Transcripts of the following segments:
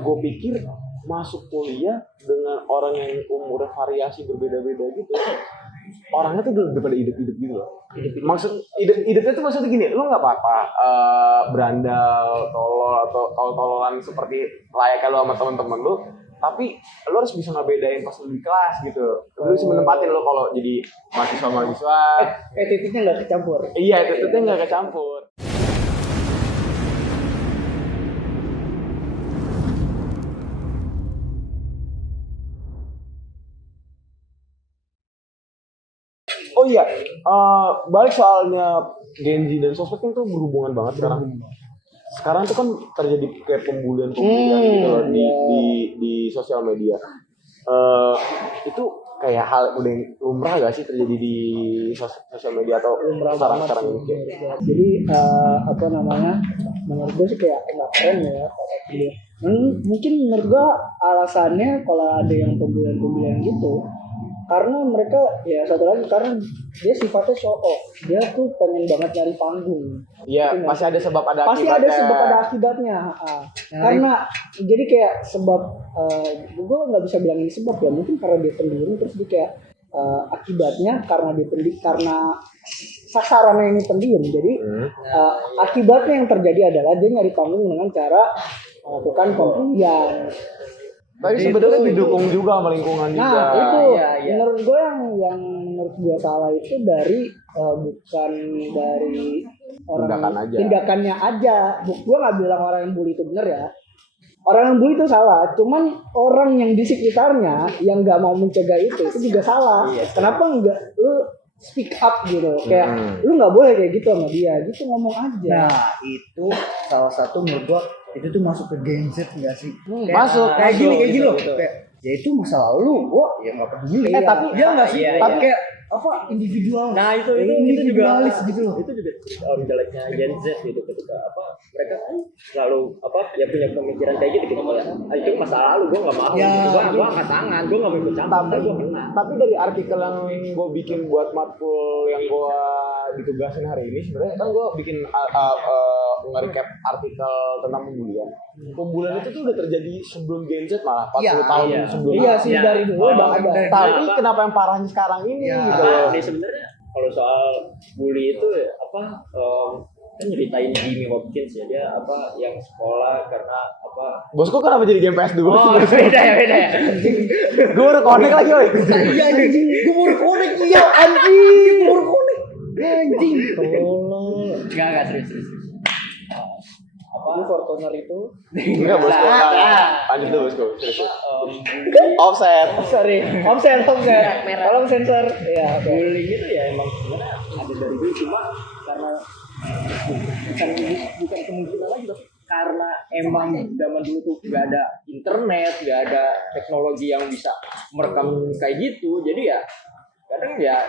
Gue pikir masuk kuliah dengan orang yang umurnya variasi berbeda-beda gitu, orangnya tuh udah pada hidup-hidup gitu loh. Maksud hidupnya tuh maksudnya gini, lo nggak apa-apa berandal, tolol atau tololan seperti layaknya lo sama teman-teman lo, tapi lo harus bisa ngebedain pas lo di kelas gitu. Lo bisa menempatin lo kalau jadi mahasiswa. Titiknya nggak kecampur. Iya, itu nggak kecampur. Oh iya, balik soalnya Gen Z dan sosmed kan tuh berhubungan banget sekarang. Sekarang tuh kan terjadi kayak pembulian gitu loh di sosial media. Itu kayak hal udah lumrah gak sih terjadi di sosial media atau sekarang ini? Jadi menurut gue sih kayak nggak keren ya. Mungkin menurut gue alasannya kalau ada yang pembulian gitu, karena mereka ya satu lagi karena dia sifatnya show off, dia tuh pengen banget nyari panggung. Iya, pasti ada sebab ada pasti akibatnya. ada sebab ada akibatnya. Karena jadi kayak sebab gue nggak bisa bilang ini sebab ya, mungkin karena dia pendiam terus dia kayak akibatnya karena dia pendiam, karena sasarannya ini pendiam. Jadi akibatnya yang terjadi adalah dia nyari panggung dengan cara melakukan pembulian. Tapi sebenarnya didukung juga sama lingkungan juga. Nah itu menurut gue yang menurut gue salah itu dari bukan dari orang tindakannya aja. Gue nggak bilang orang yang bully itu benar ya. Orang yang bully itu salah. Cuman orang yang di sekitarnya yang nggak mau mencegah itu juga salah. Kenapa nggak lu speak up gitu? Kayak lu nggak boleh kayak gitu sama dia. Gitu ngomong aja. Nah itu salah satu menurut gue itu tuh masuk ke Gen Z nggak sih? Masuk kayak gini loh. Gitu. Kayak, ya itu masa lalu, ya nggak peduli. Tapi dia nggak sih? Tapi iya. kayak apa individual? Nah itu individualis juga gitu loh. Itu juga jeleknya Gen Z gitu, ketika mereka kan selalu ya punya pemikiran kayak gitu ya. Itu masa lalu, gue nggak mau. Ya, gue angkat tangan, gue nggak mau ikut campur, gue kena. Tapi dari artikel yang gue bikin buat matkul yang gue ditugasin hari ini, sebenarnya kan gue bikin nge-recap artikel tentang pembulian. Pembulian itu tuh udah terjadi sebelum Gen Z, malah 40 tahun sebelum. Iya sih, dari dulu udah ada. Tapi kenapa yang parahnya sekarang ini gitu? Ini sebenarnya kalau soal bully itu kan nyeritain Jimmy Hopkins ya, dia yang sekolah karena Bosku kenapa jadi game PS2? beda ya. Gue udah connect lagi, woy. Iya anjing, gue baru connect anjing, anjing, tolong. Enggak serius. Ini Fortuner itu Enggak, bosku. Lanjut dulu, bosku. Offset. Offset. Tolong sensor. Ya, bullying itu ya emang sebenarnya ada dari dulu, cuma karena bukan kemungkinan lagi loh, karena emang zaman dulu tuh gak ada internet, gak ada teknologi yang bisa merekam kayak gitu, jadi ya kadang ya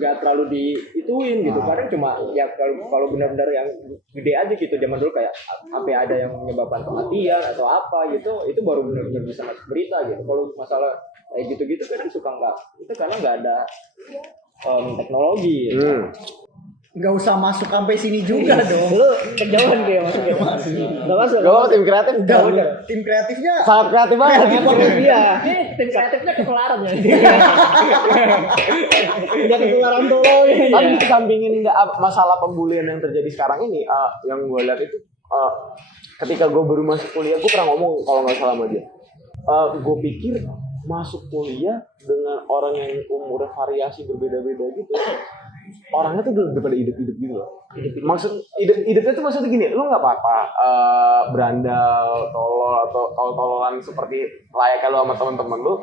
nggak terlalu diituin gitu, kadang cuma ya kalau benar-benar yang gede aja gitu. Zaman dulu kayak sampai ada yang menyebabkan kematian atau apa gitu, itu baru benar-benar bisa masuk berita gitu. Kalau masalah kayak gitu-gitu kadang suka nggak, itu karena nggak ada teknologi gitu. Nggak usah masuk sampai sini juga dong. lu kejauhan dia masuknya. Enggak masuk. Gak apa tim kreatif? Udah. Tim kreatifnya Sangat kreatif banget. Iya. Ini tim kreatifnya ketularan ya. Udah ketularan tolong. Tapi kesampingin masalah pembulian yang terjadi sekarang ini, yang gue lihat itu ketika gue baru masuk kuliah, gue pernah ngomong kalau nggak salah sama dia. Gue pikir masuk kuliah dengan orang yang umurnya variasi berbeda-beda gitu, orangnya tuh udah pada hidup-hidup gitu loh. Maksud hidupnya tuh maksudnya gini, lu nggak apa-apa berandal, tolol atau tololan seperti layaknya lu sama teman-teman lu,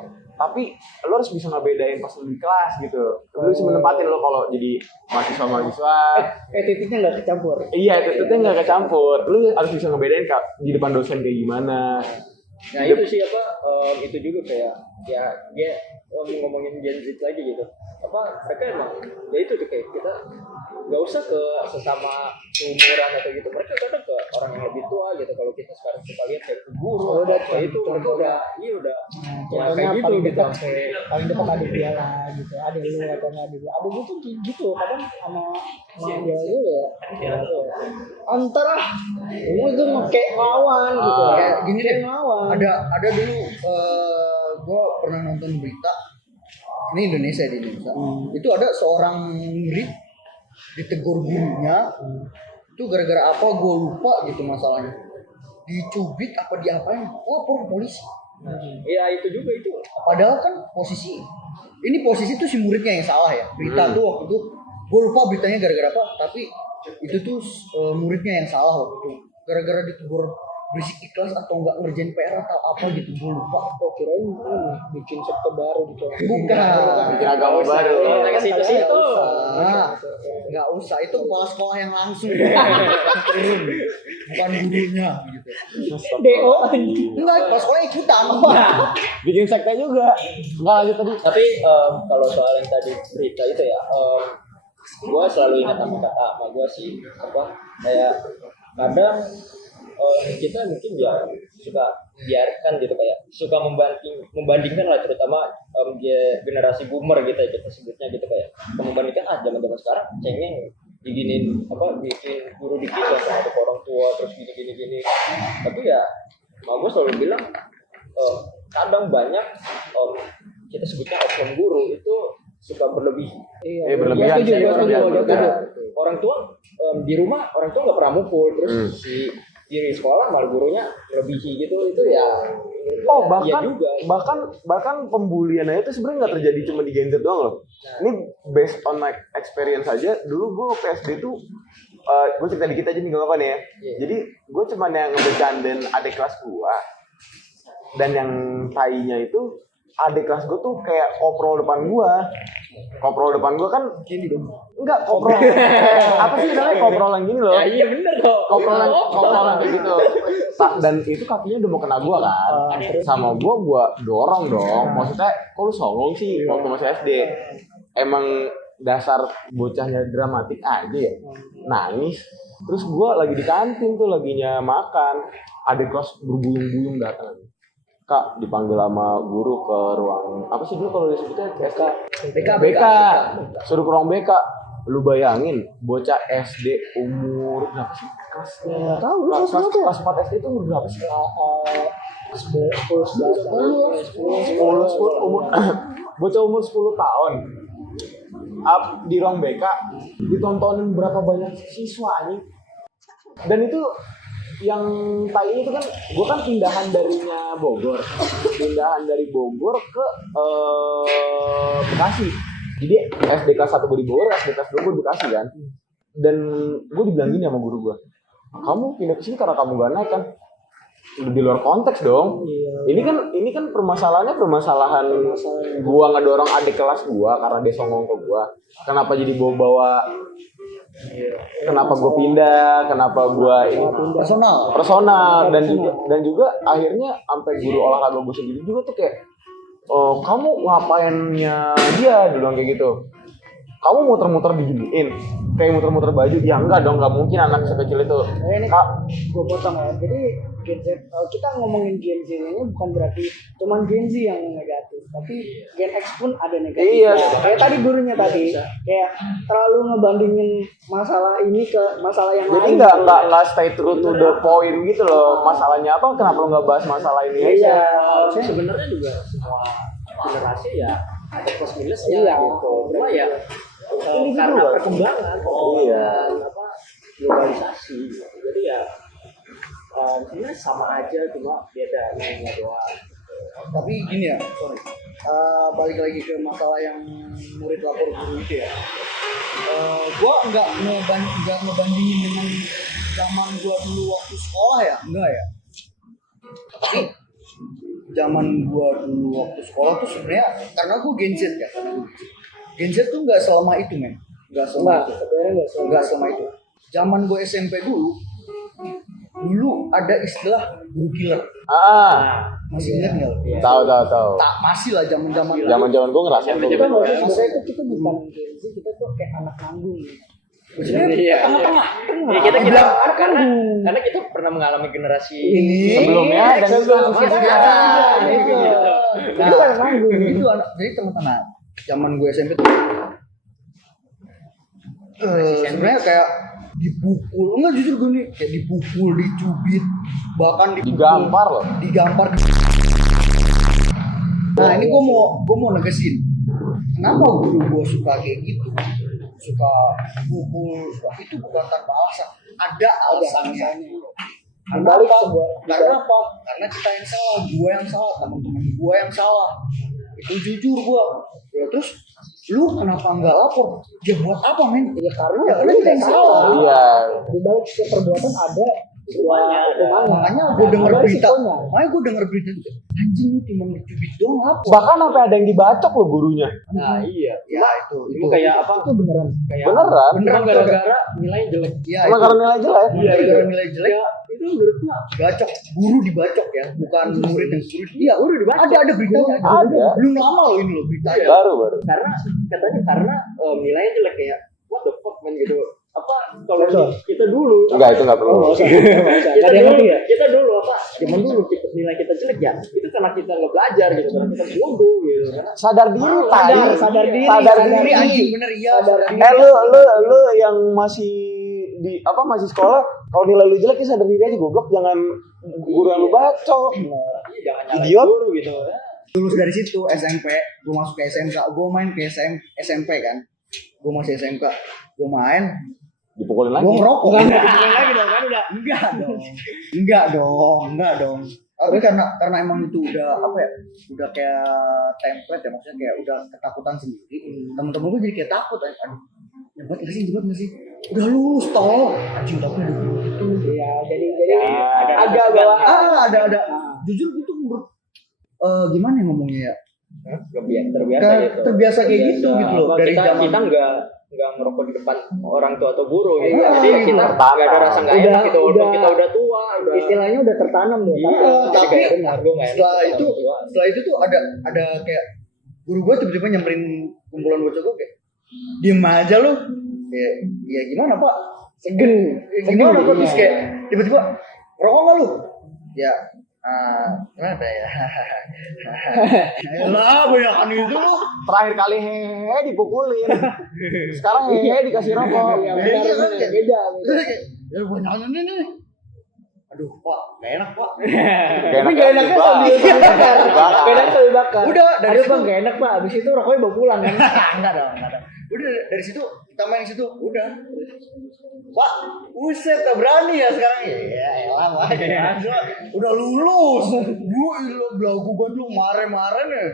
tapi lu harus bisa ngebedain pas lu di kelas gitu. Lu bisa menempatin lu kalau jadi mahasiswa. Titiknya nggak kecampur. Iya, titiknya nggak kecampur. Lu harus bisa ngebedain di depan dosen kayak gimana. Nah itu sih itu juga kayak ya dia ngomongin Gen Z lagi gitu, mereka emang ya itu tuh kayak kita nggak usah ke sesama umuran atau gitu, mereka kadang ke orang yang lebih tua gitu. Kalau kita sekarang suka lihat kayak guru udah kayak itu, mereka udah Contohnya kayak gitu paling gitu. dekat paling dekat adik dia lah gitu, adik lu atau nggak adik gue tuh gitu kadang sama dia lu ya antara itu kayak lawan gitu Kayak gini deh, lawan ada dulu gue pernah nonton berita ini Indonesia itu ada seorang murid ditegur gurunya itu gara-gara apa gue lupa gitu masalahnya, dicubit apa diapain, lapor polisi. Iya itu juga itu. Padahal kan posisi tuh si muridnya yang salah ya, berita tuh waktu itu gue lupa beritanya gara-gara apa, tapi itu tuh muridnya yang salah waktu itu gara-gara ditegur berisik ikhlas atau nggak ngerjain PR atau apa gitu, gue lupa. kok kirain bikin sekte baru gitu Bukan. Bikin agama baru. Kita ke situ-situ. Nggak usah, itu kepala sekolah yang langsung bukan gurunya gitu. DO anjing. Enggak, kepala sekolah ikutan. Bikin sekte juga. Enggak lanjut tadi. Tapi kalau soal yang tadi berita itu ya, gue selalu ingat sama kata sama gue sih, apa kayak kadang kita mungkin ya suka biarkan gitu, kayak suka membandingkan lah, terutama generasi boomer gitu ya kita sebutnya gitu, kayak membandingkan zaman sekarang cengeng diginin apa bikin guru dikit sama ada orang tua terus gini. Tapi ya gue selalu bilang kadang banyak kita sebutnya oknum guru itu suka berlebih. Iya, berlebihan. Orang tua di rumah orang tua nggak pernah mukul, terus di sekolah malah gurunya melebihi gitu, itu ya. Oh iya bahkan pembulian aja itu sebenarnya nggak terjadi cuma di Gen Z doang loh. Ini based on my experience aja. Dulu gue waktu SD tuh, gue cerita dikit aja nih gak apa-apa nih ya. Jadi gue cuma yang ngebecandain adik kelas gue, dan yang tainya itu adik kelas gue tuh kayak koprol depan gue kan gini dong. Enggak, koprol. Apa sih namanya koprol yang gini loh? Ya, iya bener kok. Koprol yang kayak gitu. Dan itu kakinya udah mau kena gua kan. Sama gua dorong dong. Maksudnya kok lu songong sih waktu masih SD. Emang dasar bocahnya dramatik aja ya. Nangis. Terus gua lagi di kantin tuh laginya makan. Adik kelas berbuyung-buyung datang. Kak, dipanggil sama guru ke ruang apa sih dulu kalau disebutnya BK. Suruh ke ruang BK. Lu bayangin bocah SD umur berapa sih kelasnya? Tahu lu kelas 4 SD itu umur berapa sih? 10 umur bocah umur 10 tahun. Di ruang BK ditontonin berapa banyak siswa anjing. Dan itu yang tai itu kan gue kan pindahan dari Bogor ke Bekasi. Jadi SD kelas 1 gue di Bogor, SD kelas 2 gue di Bekasi kan. Dan gue dibilang gini sama guru gue, kamu pindah ke sini karena kamu gak naik kan? Udah di luar konteks dong. Ini kan permasalahan gue ngedorong adik kelas gue karena dia songong ke gue. Kenapa jadi bawa kenapa gue pindah, kenapa gue ini personal dan juga akhirnya sampai guru olahraga gue sendiri juga tuh kayak, oh kamu ngapainnya dia dulu kayak gitu, kamu muter-muter diginiin kayak muter-muter baju, ya enggak dong, nggak mungkin anak sekecil itu. Ini gue potong ya, jadi Gen Z, kita ngomongin Gen Z ini bukan berarti cuman Gen Z yang negatif, tapi Gen X pun ada negatif. Iya. Kayak tadi gurunya tadi, kayak terlalu ngebandingin masalah ini ke masalah yang jadi lain. nggak stay true to the point gitu loh. Masalahnya apa? Kenapa lo nggak bahas masalah ini aja? Iya. Sebenarnya juga semua generasi ya ada plus minusnya gitu. Cuma ya karena perkembangan, globalisasi gitu. Jadi ya sebenarnya sama aja, cuma beda namanya doang. Tapi gini ya, balik lagi ke masalah yang murid lapor guru itu ya. Gua nggak ngebandingin dengan zaman gua dulu waktu sekolah ya, enggak ya. Tapi zaman gua dulu waktu sekolah tuh sebenarnya karena gua Gen Z ya, Gen Z tuh nggak selama itu men, nggak selama itu. Zaman gua SMP dulu ada istilah guru killer. Masih ingat nggak? Tahu. Tak masih lah zaman Gue ngerasain tuh. Kita sebenarnya kita bukan Gen Z, kita tuh kayak anak nanggung. Iya. Tengah-tengah. Ya, kita Bilang, karena kita pernah mengalami generasi Ini sebelumnya dan sebelum juga kita sekarang. ada, Gitu. Nah, itu kan manggung. Itu anak jadi teman-teman zaman gue SMP tuh sebenarnya kayak dipukul, enggak jujur gue nih kayak dipukul, dicubit, bahkan Digampar loh. digampar. Nah ini gue mau negesin kenapa guru gue suka kayak gitu, suka pukul, itu bukan tanpa alasan, ada alasannya. Balik Kenapa? sebuah Karena apa? Karena kita yang salah, gue yang salah, teman-teman gue yang salah. Itu jujur gue. Ya, terus lu kenapa nggak lapor? Ya buat apa men? ya karena Ya, kita yang salah. Iya. Di balik setiap perbuatan ada Hukumannya ada. Makanya gue denger Ada berita, risikonya. makanya gue denger berita gitu. Anjing lu cuma dicubit doang apa? Bahkan sampai ada yang dibacok loh gurunya. Nah, iya. Ya itu Itu kayak apa? itu beneran. Kayak Beneran. Cuma gara-gara nilainya jelek. ya, Cuma karena nilai jelek. Iya, gara-gara nilai jelek. Ya, itu menurut gua Bacok, guru dibacok ya, bukan murid yang suruh. Iya, guru dibacok. ada beritanya. Ada. Belum lama loh ini loh beritanya. Baru. karena katanya nilainya jelek kayak what the fuck man gitu. Apa kalau Betul. kita dulu Enggak, itu enggak perlu. kita Ada yang dulu ngerti ya? kita dulu apa zaman dulu nilai kita jelek ya itu karena kita nggak belajar gitu karena kita bodoh gitu kan. Sadar diri, tai. sadar diri, Sadar Ini diri. anjing bener iya. Sadar sadar diri. Lu yang masih di masih sekolah, kalau nilai lu jelek ya sadar diri aja goblok, jangan guru yang lu bacok. Iya, jangan nyalain Idiot. guru gitu ya. Lulus dari situ SMP, gue masuk ke SMK, gue main ke SMP kan, gue masih SMK, gue main, Dipukulin lagi. gue ngerokok. lagi dong kan udah. Enggak dong. Tapi karena emang itu udah apa ya, udah kayak template ya, maksudnya kayak udah ketakutan sendiri. Temen-temen gue jadi kayak takut, aduh, jebat nggak sih? Udah lulus tol, anjing tapi udah gitu. Iya, jadi Ya, agak bawa Ada. Jujur itu menurut gimana ya ngomongnya ya? terbiasa gitu. Terbiasa kayak gitu loh Apa, dari kita zaman. nggak merokok di depan orang tua atau guru gitu. Iya, Jadi kita pertama. nggak ada rasa nggak Udah- enak gitu walaupun udah- kita udah tua, udah istilahnya udah tertanam deh. Iya, tapi kayak benar gue nggak enak setelah sama itu orang tua. setelah itu tuh ada kayak guru gue tiba-tiba nyamperin kumpulan bocah gue kayak diem aja lu ya gimana pak Segen. gimana pak terus kayak tiba-tiba rokok nggak lu ya kenapa ya lah banyakan itu lu Terakhir kali hehe dipukulin. Sekarang hehe dikasih rokok. Iya, Iya, benar, kan, benar. kayak- Beda. terus kayak ya banyakan ini nih aduh pak gak enak pak Tapi gak enaknya sambil bakar. Bakar. Gak enak sambil bakar. Udah, dari Aduh situ- bang gak enak pak. Abis itu rokoknya bawa pulang kan. enggak dong udah dari situ kita main di situ udah pak buset tak berani ya sekarang ya elah pak udah lulus bu lo belagu banget lu mare-maren ya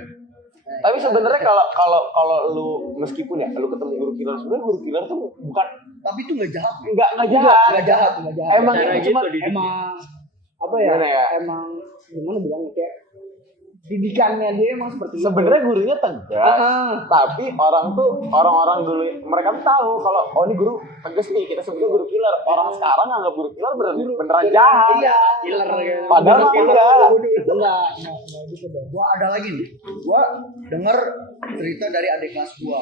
Tapi sebenarnya kalau lu meskipun ya lu ketemu guru killer, sebenarnya guru killer tuh bukan tapi itu nggak jahat nggak jahat. nggak jahat Nggak jahat. Emang Cara itu cuma gitu di- Emang apa ya? Gimana ya? Emang gimana bilangnya kayak didikannya dia emang seperti itu. sebenarnya gurunya tegas. Tapi orang-orang dulu mereka tuh tahu kalau ini guru tegas nih, kita sebutnya guru killer. Orang sekarang nganggap guru killer beneran jahat. Iya. Killer gitu. Padahal Guru killer. enggak. Enggak gitu dong. gua ada lagi nih gua denger cerita dari adik kelas gua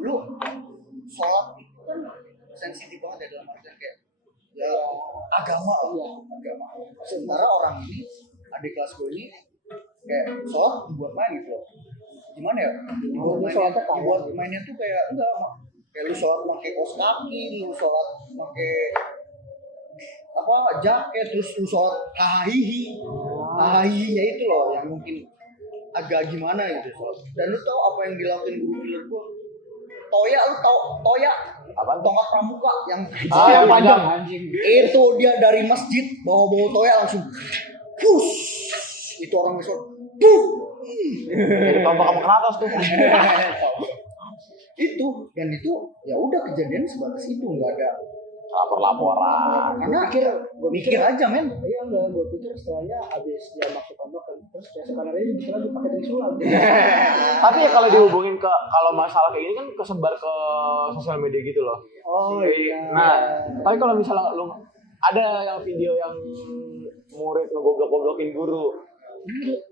lu sholat itu kan sensitif banget ya dalam artian kayak ya agama sementara orang ini adik kelas gua ini kayak sholat dibuat main gitu loh gimana ya dibuat mainnya tuh kayak enggak kayak lu sholat pakai kaos kaki lu sholat pakai apa jaket terus lu sholat hahihi ya itu loh yang mungkin agak gimana gitu dan lu tahu apa yang dilakukan guru killer gua toya lu tahu toya Apaan? tongkat pramuka yang yang panjang anjing. itu dia dari masjid bawa toya langsung push itu orang sholat Jadi tombak kamu ke atas tuh. itu dan itu ya udah kejadian sebatas itu nggak ada Lapor-laporan. karena Gue mikir aja men Iya enggak, gue pikir setelahnya abis dia masuk pondok kan terus besok aja bisa lagi pakai trisulam. Tapi ya kalau dihubungin ke kalau masalah kayak gini kan kesebar ke sosial media gitu loh. Oh iya. Nah, tapi kalau misalnya lu ada yang video yang murid ngegoblok-goblokin guru.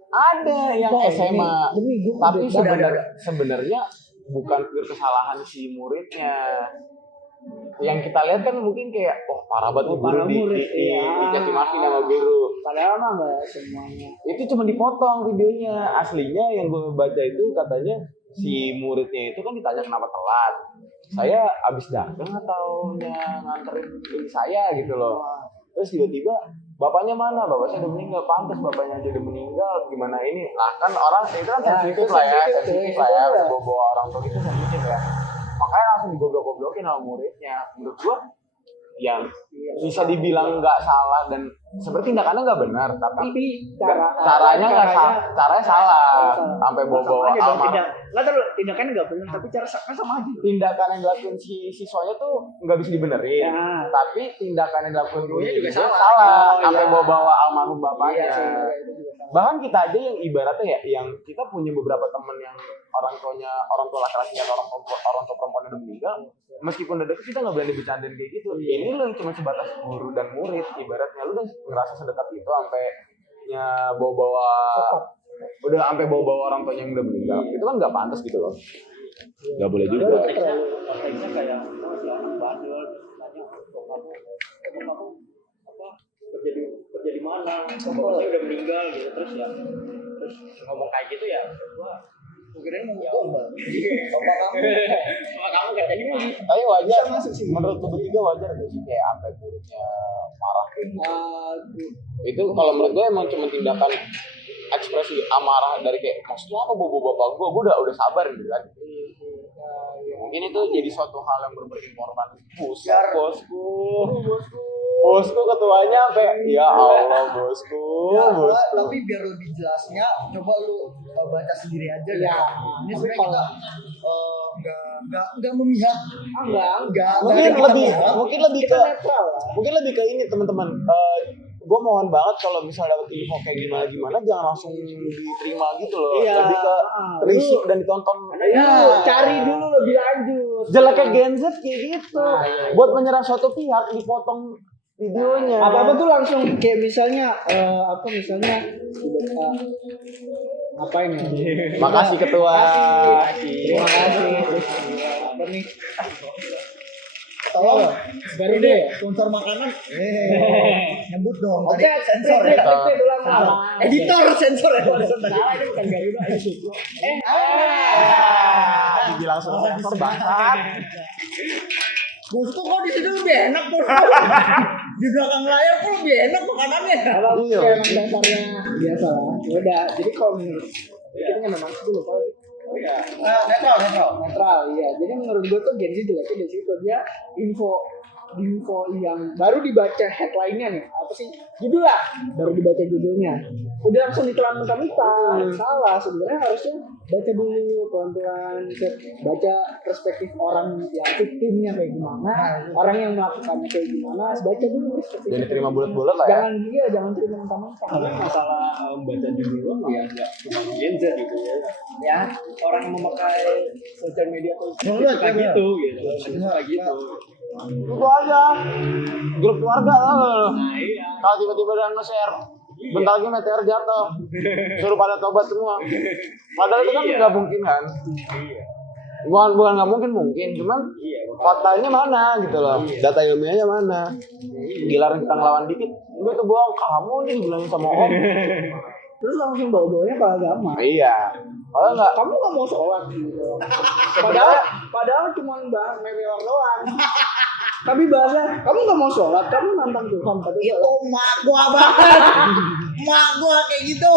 Ada yang SMA. Demi gue Tapi sebenarnya bukan pure kesalahan si muridnya. Yang kita lihat kan mungkin kayak parah banget nih guru dicaci maki sama guru. Padahal mah nggak semuanya. Itu cuma dipotong videonya. Aslinya yang gue baca itu katanya si muridnya itu kan ditanya kenapa telat. Saya abis dagang atau nganterin ini saya gitu loh. Terus tiba-tiba bapaknya mana? Bapak saya udah meninggal. Pantas bapaknya aja udah meninggal. Gimana ini? Lah kan orang itu kan sensitif lah ya. Sensitif lah ya. Bawa orang tua itu sensitif ya. Makanya langsung digoblok-goblokin sama muridnya. Menurut gua yang bisa dibilang nggak salah dan seperti tindakannya nggak benar, tapi caranya salah sampai bawa almarhum. Nggak terus tindakannya nggak benar, tapi cara sama aja. Tindakan yang dilakukan si siswanya tuh nggak bisa dibenerin, tapi tindakan yang dilakukan gurunya juga salah sampai bawa almarhum bapaknya. Bahkan kita aja yang ibaratnya ya, yang kita punya beberapa teman yang orang tua laki-laki atau orang tua perempuan yang udah meninggal, meskipun udah deket kita nggak berani bercandain kayak gitu. Ini lo yang cuma sebatas guru dan murid, ibaratnya lu udah ngerasa sedekat itu sampai bawa orang tuanya yang udah meninggal. Itu kan nggak pantas gitu loh. Nggak boleh juga. Konteksnya kayak anak bandel, nanya kamu kerja di mana? Saya udah meninggal gitu, terus ngomong kayak gitu ya. Kira ngomong Sama kamu kayak gini. Tapi wajar masuk sih. Menurut lu bertiga wajar gak sih kayak sampai muridnya marah gitu? Itu kalau menurut gue emang cuma tindakan ekspresi amarah dari kayak maksud lu apa bobo bapak gue udah sabar gitu kan. Mungkin itu jadi suatu hal yang berimportan. Bosku ketuanya sampai ya Allah bosku. Tapi biar lebih jelasnya coba lu baca sendiri aja ya. Ini sebenarnya kita enggak memihak. Mungkin lebih ke ini teman-teman. Gue mohon banget kalau misalnya dapat info kayak gimana jangan langsung diterima gitu loh. Lebih ke terisik dan ditonton. Cari dulu lebih lanjut. Jeleknya Gen Z kayak gitu. Buat menyerang suatu pihak dipotong videonya. Apa tuh langsung kayak misalnya apa ini? Makasih ketua. Terima kasih. Apa nih? Tolong Baru deh. sponsor makanan. Nyebut dong. Oke, Sensor ya. ulang. Editor sensor ya. Salah ini bukan Garuda, ini Buklo. Dibilang sponsor bangsat. Bosku kok di situ lebih enak bosku. Di belakang layar kok lebih enak makanannya. Kalau emang dasarnya biasa lah. Udah, jadi kalau menurut kita kan memang dulu kalau netral, iya. Jadi menurut gue tuh Gen Z juga tuh di situ dia info yang baru dibaca headline-nya nih, apa sih judulnya, baru dibaca judulnya, udah langsung ditelan mentah-mentah. Salah, sebenarnya harusnya baca dulu pelan-pelan, baca perspektif orang yang victimnya kayak gimana, orang yang melakukannya kayak gimana, baca dulu perspektif. Jadi terima bulat-bulat lah ya. Jangan terima mentah-mentah. Karena masalah baca judul doang ya nggak cuma Gen Z gitu ya. Orang yang memakai sosial media tuh kayak gitu. Kayak gitu. Itu aja grup keluarga tau. Nah iya. Kalau tiba-tiba ada nge-share bentar lagi meteor jatuh, suruh pada tobat semua. Padahal itu kan nggak mungkin kan. Bukan nggak mungkin, cuman faktanya mana gitu loh, data ilmiahnya mana. Giliran kita ngelawan dikit, gue tuh bohong, kamu nih dibilangin sama om. Terus langsung bawa-bawanya ke agama. Iya. Kalau nggak, Kamu nggak mau sholat gitu. Padahal cuma bahas mewah doang. Tapi bahasa, kamu nggak mau sholat, kamu nantang Tuhan. Itu mak gua banget. Mak gua kayak gitu.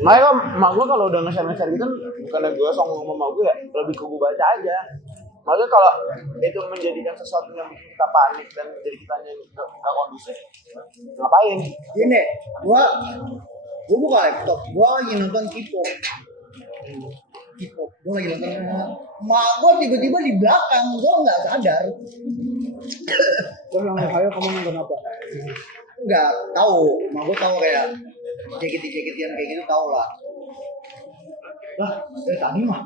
makanya mak gue kalau udah nge-share gitu kan, bukan gue songong sama mak gue ya, lebih ke gue baca aja. Maksudnya kalau itu menjadikan sesuatu yang bikin kita panik dan menjadi kitanya nggak kondusif, ngapain? Gini, gua buka laptop, gua lagi nonton K-pop. Gua lagi nonton, mak gua tiba-tiba di belakang, gua nggak sadar. Terus langsung, ayo kamu nonton apa? Nggak tahu, mak gua tahu kayak jaket-jaketian kayak gitu tahu lah. Lah, dari tadi mah.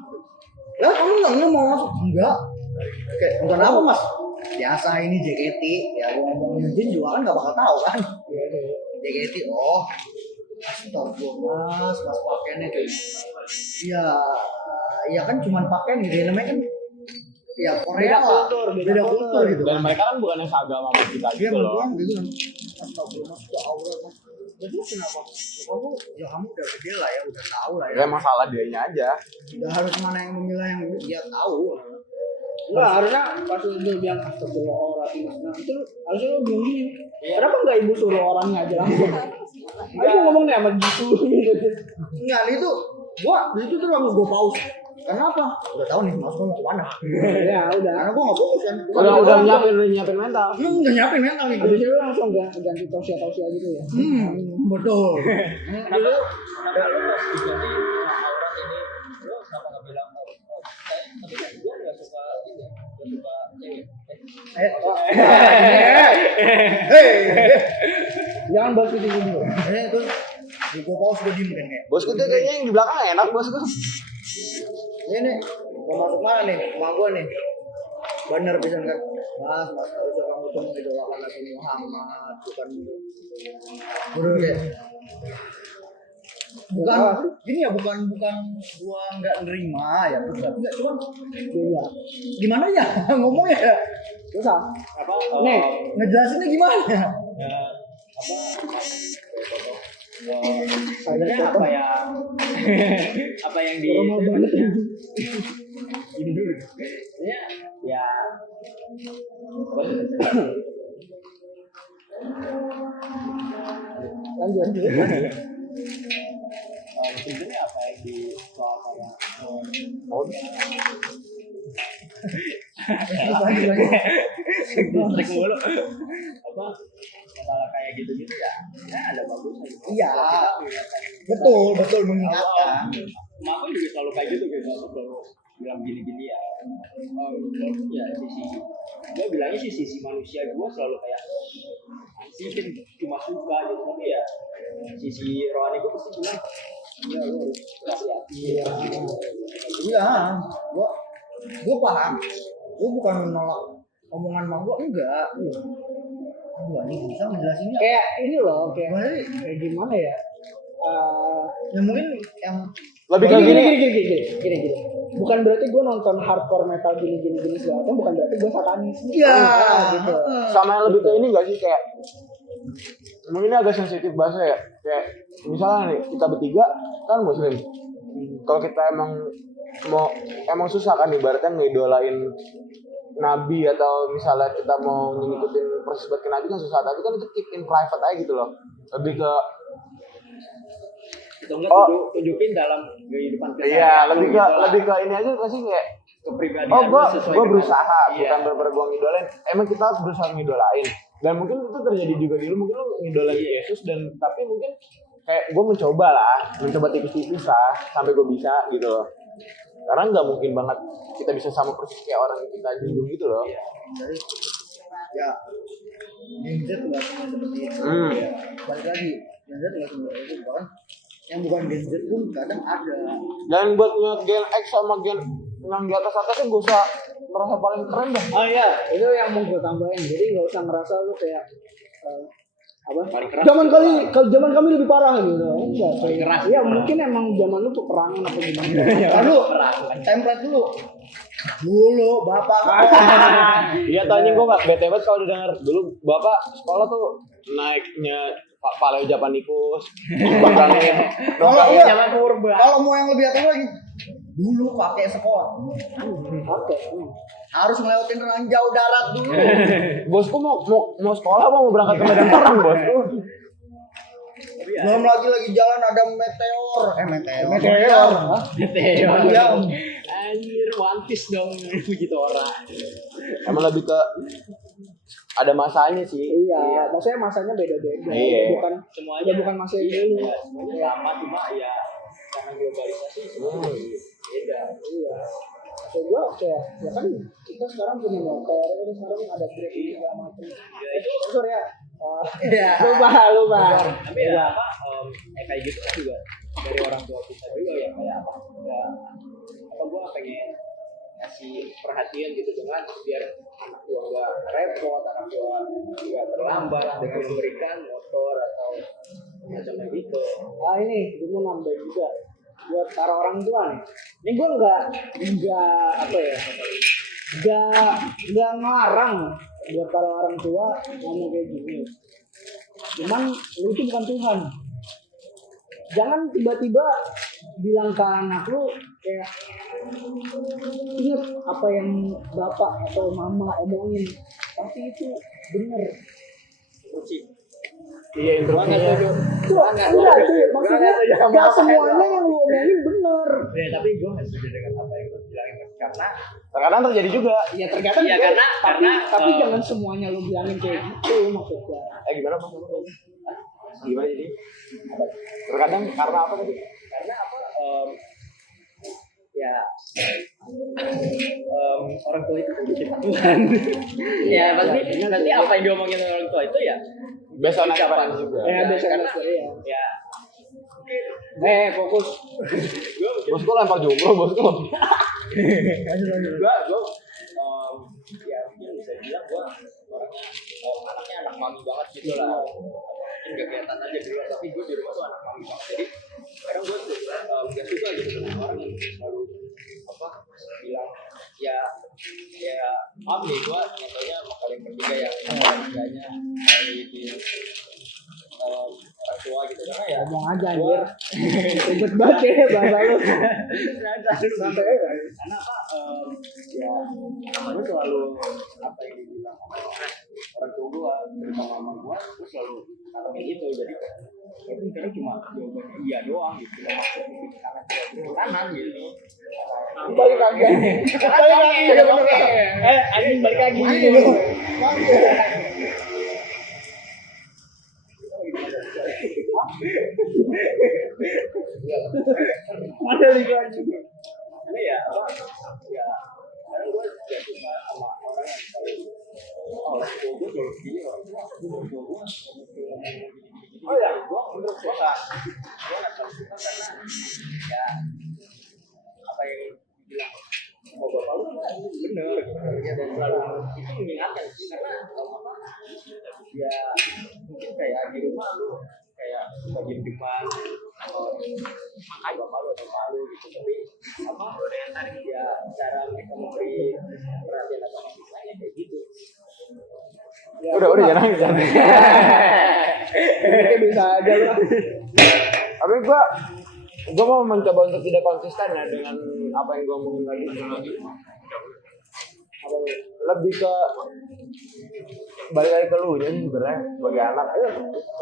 Lah, kamu nggak mau masuk? Enggak. Oke, nonton apa mas? Biasa ini JKT, ya gua ngomong Yujin juga kan nggak bakal tahu kan. JKT, oh. Astaga mas pakainya kayak iya ya kan cuman pakaian gitu ya, namanya kan ya Beda Korea lah, kultur, beda kultur gitu. Dan mereka kan bukan yang seagama sama kita Dia gitu loh. bilang gitu kan, astagfirullah masuk ke aurat mas. Jadi kenapa? Kamu ya kamu udah gede lah ya, udah tahu lah ya. Ya masalah dianya aja. Udah harus mana yang memilah yang dia tahu. Enggak, harusnya pas lu bilang astagfirullah orang nah itu harusnya lu bilang gini. Kenapa enggak ibu suruh orangnya aja langsung? Ayo ngomong nih sama Jisu gitu. Enggak, itu gua itu tuh langsung gua pause. Kenapa? Udah tahu nih masuk mau kemana. Ya udah. Karena gua nggak fokus kan. Udah nyiapin mental. Udah nyiapin mental nih. Habis itu langsung ganti tausia gitu ya. Betul. Kenapa lu pas diganti aurat ini lu kenapa nggak bilang tapi kan gue nggak suka ini nggak suka cewek Jangan bahas itu dulu. Terus gua pause gua diem kan kayak. Bosku tuh kayaknya yang di belakang enak bosku. Ini mau masuk mana nih? Emak gua nih. Bener bisa kan? Mas harusnya kamu tuh mengidolakan Nabi Muhammad, bukan bener deh. Bukan gini ya, bukan gua nggak nerima ya, bukan. Enggak, cuma Iya. gimana ya ngomongnya ya? Susah. apa Nih, Ngejelasinnya gimana? sebenarnya apa yang di Normal banget ya. ini dulu ya Lanjut. sebenarnya apa yang di soal kayak distrik mulu apa masalah kayak gitu ya ada bagusnya gitu. Iya. Kita mengingatkan Betul mengingatkan. Mak aku juga selalu kayak gitu selalu bilang gini ya ya gue bilangnya sisi manusia gue selalu kayak sih cuma suka gitu tapi ya sisi rohani gue pasti bilang ya lu harus hati-hati Iya, gua paham. Gua bukan menolak omongan mak gua, enggak. Aduh, ini bisa ngejelasinnya. Kayak ini loh, kayak gimana ya? Ya mungkin yang Lebih kayak gini. Gini. Bukan berarti gue nonton hardcore metal gini segala macam, bukan berarti gue satanis. iya gitu. Sama yang lebih ke ini gak sih kayak mungkin ini agak sensitif bahasa ya. Kayak misalnya nih kita bertiga kan muslim. Kalau kita emang susah kan ibaratnya ngidolain nabi atau misalnya kita mau ngikutin proses ke nabi kan susah, tapi kan itu keep in private aja gitu loh. Lebih ke itu enggak tunjukin dalam kehidupan iya, lebih ke ini aja gak sih kayak kepribadian gue berusaha iya. bukan bener-bener gue ngidolain. Emang kita berusaha ngidolain dan mungkin itu terjadi juga di lu, mungkin lu ngidolain Yesus dan tapi mungkin kayak gue mencoba tipis-tipis lah sampai gue bisa gitu loh, karena nggak mungkin banget kita bisa sama persis kayak orang yang kita junjung gitu loh. dari ya Gen Z nggak semua seperti itu. Ya, balik lagi Gen Z nggak semua itu, bahkan yang bukan Gen Z pun kadang ada. Dan buat Gen X sama Gen yang di atasnya gak usah merasa paling keren dah. Oh iya, itu yang mau gue tambahin. Jadi nggak usah ngerasa lu kayak apa? Paling keras. Zaman kami lebih parah gitu. Enggak. Paling keras. Iya, mungkin emang zaman lu tuh perangan apa gimana. Lalu template dulu bapak. Iya tanya gue gak bete banget kalau denger dulu bapak sekolah tuh naiknya Paleo Japanikus, bangkangin. Kalau mau yang lebih atas lagi, dulu pakai sekolah. Oke. Harus ngelewatin ranjau darat dulu. Bosku mau sekolah mau berangkat ke Medan Perang bosku. Belum lagi jalan ada meteor. Meteor. Iya. Anjir, wantis dong begitu orang. Emang lebih ke ada masanya sih. Iya, maksudnya masanya beda-beda. Iya. Semuanya bukan masa yang dulu. ya, semuanya sama cuma ya karena globalisasi semuanya beda. Iya. Maksud gue kayak ya kan kita sekarang punya motor, kita sekarang ada Grab segala macam. Sorry ya. Iya. Lupa. Tapi ya kayak gitu kan juga dari orang tua kita juga ya kayak apa gue pengen kasih perhatian gitu dengan biar anak gua nggak repot, anak gua nggak terlambat dengan memberikan motor atau macam gitu. Ini gue mau nambahin juga. buat para orang tua nih. Ini gue nggak apa ya, nggak ngarang buat para orang tua ngomong kayak gini. Cuman lu itu bukan Tuhan. Jangan tiba-tiba bilang ke anak lu kayak ingat apa yang bapak atau mama omongin, tapi itu bener. Iya, instruksinya. Enggak cuy, maksudnya enggak semuanya yang lu omongin bener. Ya, tapi gue nggak setuju dengan apa yang lo bilangin karena Terkadang terjadi juga. Ya tergantung. Iya, juga, tapi karena, jangan semuanya lu bilangin kayak gitu maksudnya. Gimana Mas? Gimana jadi? Terkadang karena apa tadi? karena apa ya orang tua itu kan cipta Tuhan. Ya berarti apa yang diomongin orang tua itu ya Based on experience juga. Ya biasa karena ya. ya Fokus. Bosku lempar jomblo, bosku. gue ya mungkin bisa bilang gue orangnya anaknya anak mami banget gitu lah. Mungkin gak kelihatan aja di luar, tapi gue di rumah tuh anak mami banget. Jadi kadang gue gak suka gitu sama orang yang selalu apa bilang ya maaf nih gue contohnya sama kalian bertiga yang keluarganya dari di orang tua gitu karena ya Ngomong aja anjir. Ribet banget ya bahasa lu. santai aja karena apa ya gue selalu apa yang dibilang sama orang tua gue terutama mama gue selalu kayak gitu jadi itu kayaknya cuma jawabannya iya doang gitu loh maksudnya di kanan gitu Balik lagi. Anjing balik lagi. Ada lagi anjing. ini ya apa ya karena gue ya suka sama orang yang selalu orang tua gue selalu begini orang tua gue oh ya gue menurut gue nggak terlalu suka karena ya apa yang bilang oh bapak lu bener ya dan selalu itu mengingatkan sih karena apa ya mungkin kayak di rumah lu kayak bagi depan makai bapak lu atau malu gitu tapi apa ya cara mereka memberi perhatian atau kasihnya kayak gitu Udah jangan nangis. Kayak bisa aja lu. Tapi gua mau mencoba untuk tidak konsisten ya dengan apa yang gua omongin lagi. Lebih ke balik lagi ke lu jadi sebenarnya sebagai anak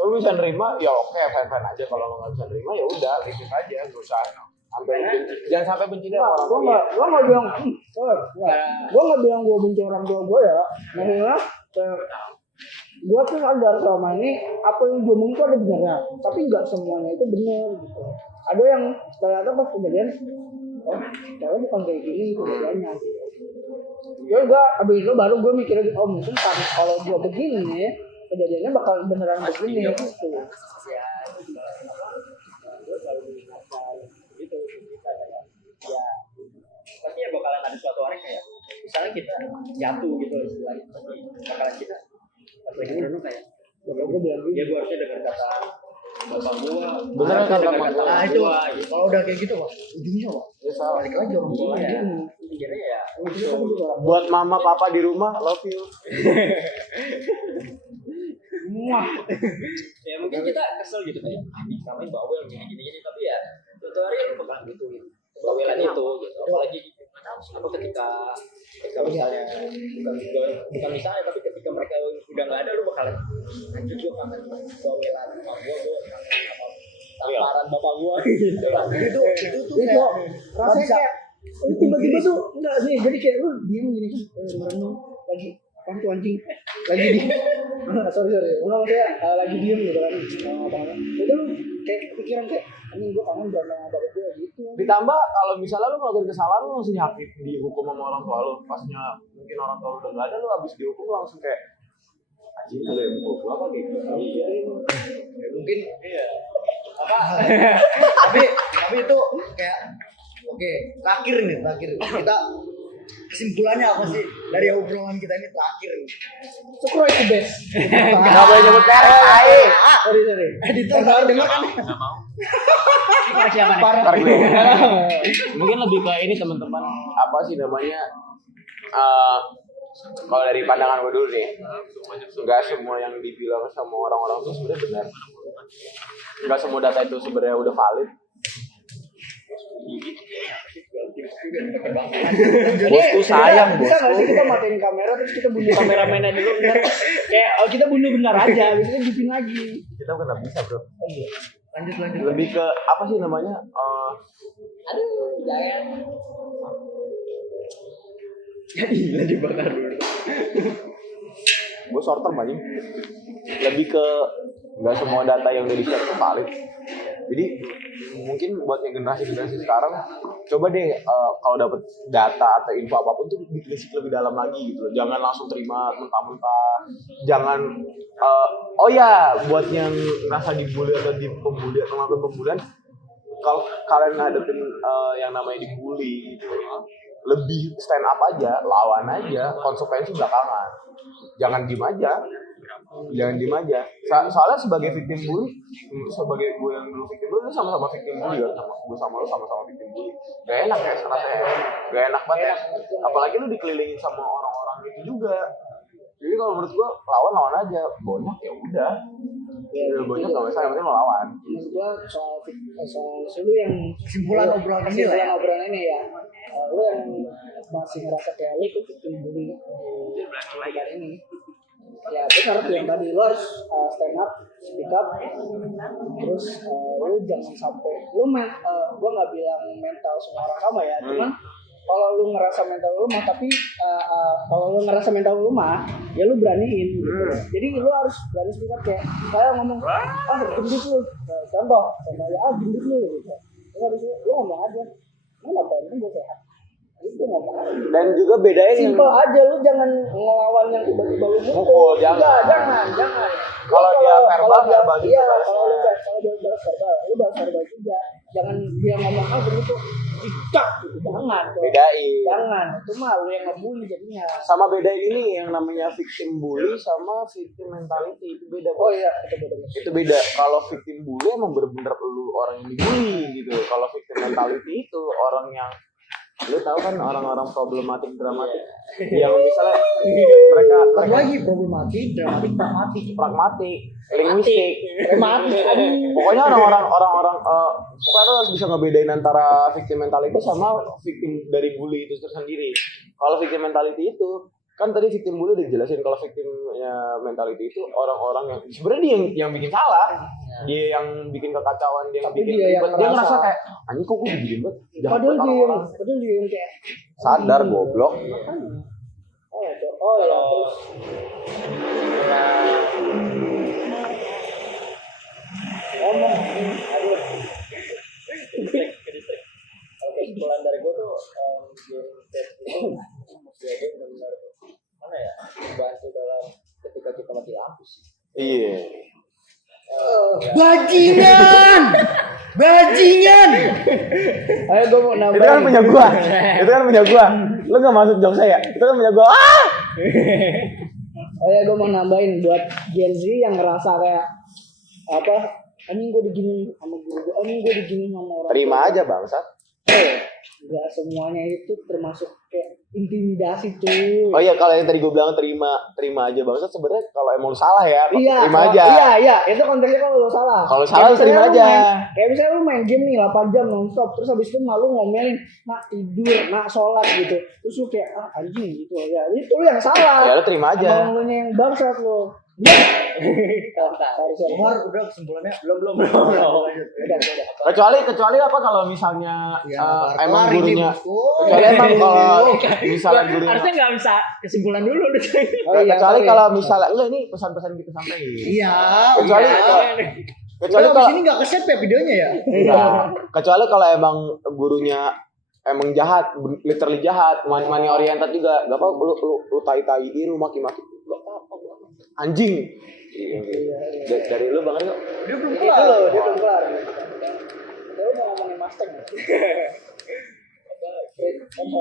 lu bisa nerima ya oke fine aja kalau lu nggak bisa nerima ya udah gitu aja gak usah jangan sampai benci deh orang tua. Gua nggak bilang gua nggak bilang gua benci orang tua gua ya. Maksudnya gua tuh sadar selama ini apa yang gua omongin itu ada benarnya, tapi nggak semuanya itu benar gitu. Ada yang ternyata pas kejadian cara bukan kayak gini kejadiannya gitu. Ya udah, abis itu baru gue mikir oh mungkin kalau gue begini kejadiannya bakal beneran begini gitu. ya gue selalu mengingatkan gitu ya pasti ya bakalan ada suatu hari kayak misalnya kita jatuh gitu istilahnya pasti bakalan kita pas lagi renung kayak Bapak gue bilang ya gue harusnya dengar kata bapak gua Bener kan kata dengar bapak itu gua gitu. kalau udah kayak gitu Pak ujungnya Pak Ya, salah. balik lagi orang tua Iya, akhirnya ya Buat mama papa di rumah love you. wah ya mungkin kita kesel gitu kayak kami bawel gini tapi ya suatu hari lu bakal gitu bawelan itu gitu apalagi apa ketika misalnya bukan misalnya tapi ketika mereka udah nggak ada lu bakalan lanjut gua kangen bawelan sama gua sama tamparan bapak gua gitu itu rasanya kayak tiba-tiba tuh enggak sih jadi kayak lu diem gini kan merenung lagi kan tuh anjing lagi diem sorry enggak maksudnya lagi diem gitu kan itu lu kayak kepikiran kayak ini gue kangen sama bapak gue gitu. Ditambah kalau misalnya lu ngelakuin kesalahan lu langsung dihukum sama orang tua lu. Pasnya mungkin orang tua lu udah nggak ada lu habis dihukum lu langsung kayak anjing lu yang hukum apa gitu. iya mungkin iya apa tapi itu kayak oke terakhir kita kesimpulannya apa sih dari obrolan kita ini terakhir nih? Sukro itu best. Nggak boleh nyebut merek, ay. Sorry. Editor nggak dengar kan? Para siapa nih? Ntar gue. Mungkin lebih ke ini teman-teman, apa sih namanya? Kalau dari pandangan gue dulu nih, nggak semua yang dibilang sama orang-orang itu sebenarnya benar. Nggak semua data itu sebenarnya udah valid. Bosku sayang, Bisa nggak sih bosku. kita matiin kamera terus kita bunuh kameramennya dulu bentar. Kayak kita bunuh benar aja, bisa bikin lagi. Kita bukan nggak bisa bro. Lanjut. Lebih ke apa sih namanya? Gila dibakar dulu. Gue short term aja. Lebih ke nggak semua data yang udah di-share itu valid. Jadi mungkin buat yang generasi sekarang, coba deh kalau dapet data atau info apapun tuh ditelisik lebih dalam lagi gitu loh. Jangan langsung terima mentah-mentah. Jangan oh ya, buat yang merasa dibully atau dipembuli atau melakukan pembulian, kalau kalian ngadepin yang namanya dibully gitu, lebih stand up aja, lawan aja, konsekuensi belakangan. Jangan diem aja. Soalnya sebagai victim bully, sebagai gue yang dulu victim bully, lu sama-sama victim bully kan, gue sama lu sama-sama victim bully. Gak enak ya rasanya, gak enak banget ya. Apalagi lu dikelilingin sama orang-orang itu juga. Jadi kalau menurut gue lawan aja, bonyak ya udah. Ya bonyak gak masalah, yang penting lo lawan. Menurut gua soal lu yang Kesimpulan obrolan ini lah ya. obrolan ini ya. Lu yang masih ngerasa kayak lu tuh victim bully kan ini. Ya benar tuh yang tadi, lu harus stand up, speak up, terus lu jangan sampai gua nggak bilang mental semua orang sama ya, cuman kalau lu ngerasa mental lu lemah, tapi kalau lu ngerasa mental lu lemah, ya lu beraniin gitu. Jadi lu harus berani speak up, kayak saya ngomong gendut lu, contohnya gendut lu gitu. Lu harus lu ngomong aja, mana pengen gue sehat. Itu ngomong aja. Dan juga bedain yang Simpel aja, lu jangan ngelawan yang tiba-tiba lu mukul, jangan. Jangan. Kalau dia verbal juga iya, balas. kalau dia balas verbal, lu balas verbal juga. Jangan dia ngomong begitu, dicak gitu, jangan. Bedain. Jangan, itu mah lu yang ngebully jadinya. Sama beda ini yang namanya victim bully sama victim mentality, itu beda. Oh iya, itu beda. Itu beda. Kalau victim bully emang bener-bener lu orang yang dibully gitu. Kalau victim mentality itu orang yang lu tahu kan, orang-orang problematik dramatik yang misalnya mereka Lagi problematik, dramatik, pragmatik, linguistik, Pragmatik. pokoknya orang-orang pokoknya lu harus bisa ngebedain antara victim mentality sama victim dari bully itu tersendiri. Kalau victim mentality itu kan tadi victim bully udah dijelasin, kalau victimnya mentality itu orang-orang yang sebenarnya dia yang bikin salah, dia yang bikin kekacauan, dia yang Tapi bikin dia yang ribet, dia ngerasa- ngerasa kayak anjing kok gue diginiin banget. Jahat Padahal banget dia orang-orang. yang kayak Sadar goblok. Oh ya, terus ngomong Kesimpulan dari gue tuh game test itu mesti ada benar mana ya, bantu dalam ketika kita mati lampu sih. Iya. Bajingan. ayo gue mau Itu nambahin. kan punya gua. Itu kan punya gua. Lu enggak masuk jok saya. Itu kan punya gua. Ah! Oh ya, gue mau nambahin buat Gen Z yang ngerasa kayak apa, anjing gue digini sama guru gue, anjing gue digini sama orang. Terima aja bangsat. Enggak semuanya itu termasuk kayak intimidasi tuh. Oh iya, kalau yang tadi gua bilang terima aja bangsat, sebenarnya kalau emang lu salah ya, terima kalau- aja. Iya, itu konteksnya kalau lu salah. Kalau salah lu Kayak terima misalnya aja. kayak misalnya lu main game nih 8 jam nonstop, terus habis itu malu ngomelin, nak tidur, nak sholat gitu. Terus lu kayak anjing gitu ya. Itu lu yang salah. Ya lu terima aja. Emang lu yang bangsat lu. Umar udah kesimpulannya Belum. Udah. Kecuali apa kalau misalnya Ya, emang kelar ini, gurunya. bosku. Kecuali emang kalau misalnya gurunya. Harusnya nggak bisa kesimpulan dulu deh. Oh iya, Kecuali sorry. kalau misalnya enggak, ini pesan-pesan kita sampaikan. Iya. Kecuali kecuali Udah, kalau abis ini nggak ke-save ya videonya ya. enggak. Kecuali kalau emang gurunya emang jahat, literally jahat, money oriented juga. Enggak apa lu tai-taiin, lu maki-maki. Enggak apa-apa. Anjing. Dari lu Bang Rio. Dia belum Itu kelar. loh, dia belum kelar. Dia mau ngomongin Mustang. Apa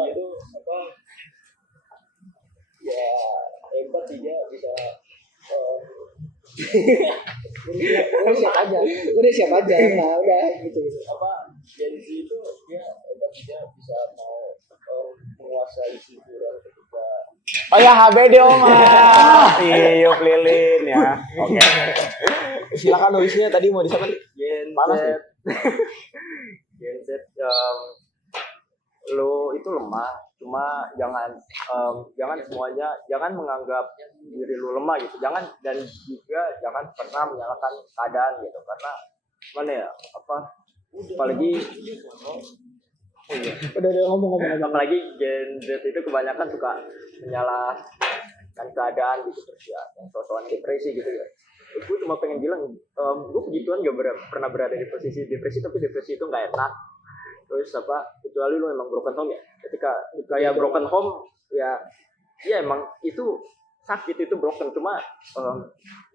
itu apa ya hebat sih dia bisa udah siap aja nah udah gitu apa Gen Z itu dia hebat sih, dia bisa mau menguasai hiburan ketika Oh ya HBD Omar. Tiup lilin ya. Oke. Silakan nulisnya tadi mau disapa? Gen Panas Z nih. Gen Z lo itu lemah, cuma jangan semuanya, jangan menganggap diri lo lemah gitu, jangan, dan juga jangan pernah menyalahkan keadaan gitu, karena mana ya apa apalagi udah ngomong aja apalagi Gen Z itu kebanyakan suka menyalahkan keadaan gitu, terus ya yang sosokan depresi gitu ya. Gue cuma pengen bilang, gue begituan gak pernah berada di posisi depresi, tapi depresi itu nggak enak. Terus apa, kecuali lu emang broken home ya, ketika kayak broken home ya emang itu sakit, itu broken, cuma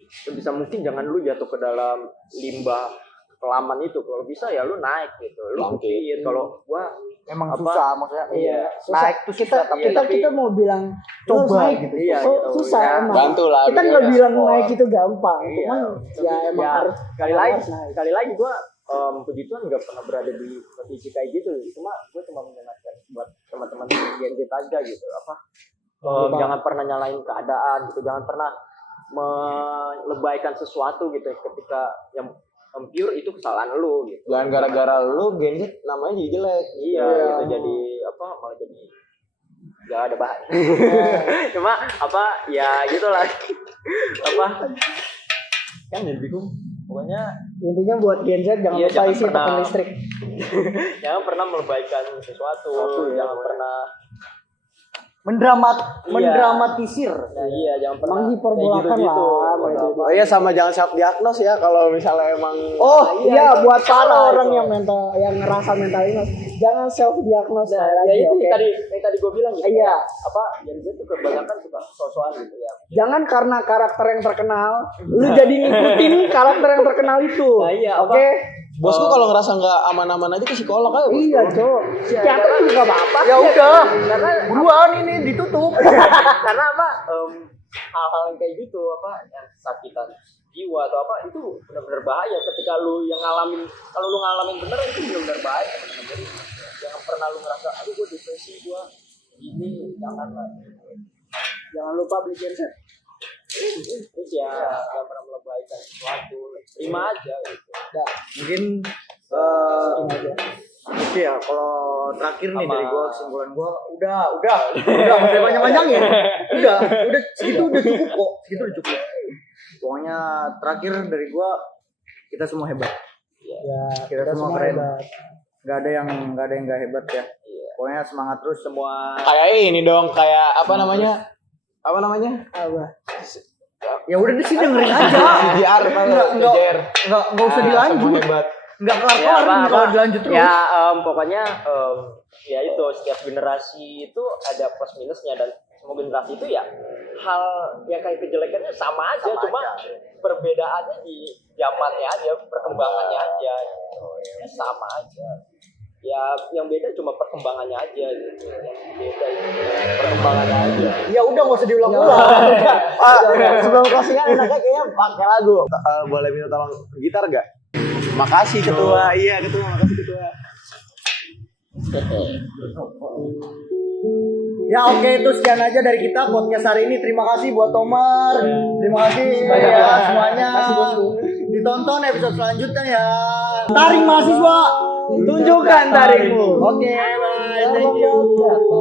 sebisa mungkin jangan lu jatuh ke dalam limbah kelaman itu. Kalau bisa ya lu naik gitu, lu buktiin. Kalau gua Emang apa, susah maksudnya. iya Naik tuh kita kita mau bilang coba naik, gitu. Iya, so, gitu. susah Ya, emang bantu lah, kita biar nggak ada bilang support. naik itu gampang Iya. cuman ya emang ya, harus sekali lagi gue puji Tuhan nggak pernah berada di posisi kayak gitu, cuma gue cuma mengingatkan buat teman-teman Gen Z aja gitu, apa jangan pernah nyalain keadaan gitu, jangan pernah melebaikan sesuatu gitu ketika yang pure itu kesalahan lu gitu. Jangan gara-gara lu Gen Z namanya jadi jelek. Iya gitu, jadi apa malah jadi gak ada bahan. Cuma apa ya gitulah apa kan jadi bingung pokoknya. intinya buat Gen Z jangan Iya, lupa jangan isi pernah- token listrik Jangan pernah melebaikan sesuatu, jangan pernah Mendramatisir. iya jangan pernah menghiperbolakan kayak gitu-gitu. lah gitu. Oh iya, sama jangan self diagnose ya kalau misalnya emang Oh iya, itu buat para salah orang itu. yang yang ngerasa mental illness, jangan self diagnose Nah, lagi, ya itu oke? yang tadi gue bilang gitu. Iya. Apa Gen Z itu kebanyakan suka sosokan gitu ya. Jangan karena karakter yang terkenal, lu jadi ngikutin karakter yang terkenal itu. Nah, iya, oke? apa- bosku kalau ngerasa nggak aman-aman aja ke psikolog aja. Bos. Iya, Cok. Psikiater juga nggak apa-apa. Ya udah. Karena Buruan ini ditutup. karena apa hal-hal yang kayak gitu apa yang kesakitan jiwa atau apa itu benar-benar bahaya ketika lu yang ngalamin, kalau lu ngalamin bener itu benar-benar bahaya. Jadi jangan pernah lu ngerasa aduh gue depresi, gue gini, jangan lah. Jangan lupa beli genset. Terus ya jangan pernah melebaikan sesuatu, terima aja gitu. Mungkin itu ya kalau terakhir nih Sama- dari gua, kesimpulan gua udah nggak usah banyak-banyakin. udah segitu udah cukup kok, segitu udah cukup. Pokoknya terakhir dari gua, kita semua hebat. Ya, Kita semua keren. hebat. Nggak ada yang nggak hebat ya. Pokoknya semangat terus semua. Kayak ini dong, kayak apa namanya? Apa namanya? Apa? Ya udah di sini dengerin aja. CJR, CJR. Nggak usah dilanjut. Hebat. Nggak kelar Ya, nih kalau dilanjut terus. ya pokoknya ya itu setiap generasi itu ada plus minusnya, dan semua generasi itu ya hal yang kayak kejelekannya sama aja, cuma perbedaannya di zamannya aja, perkembangannya aja gitu. Ya, sama aja ya, yang beda cuma perkembangannya aja gitu, yang beda itu perkembangannya aja. Ya udah nggak usah diulang-ulang. Sebelum closingan enaknya kayaknya pakai lagu. Boleh minta tolong gitar gak? Makasih ketua. Iya ketua, makasih ketua. Ya oke, itu sekian aja dari kita podcast hari ini. Terima kasih buat Tomar. Terima kasih ya semuanya. Ditonton episode selanjutnya ya. Taring mahasiswa. Tunjukkan taringmu. Oke, bye. Thank you.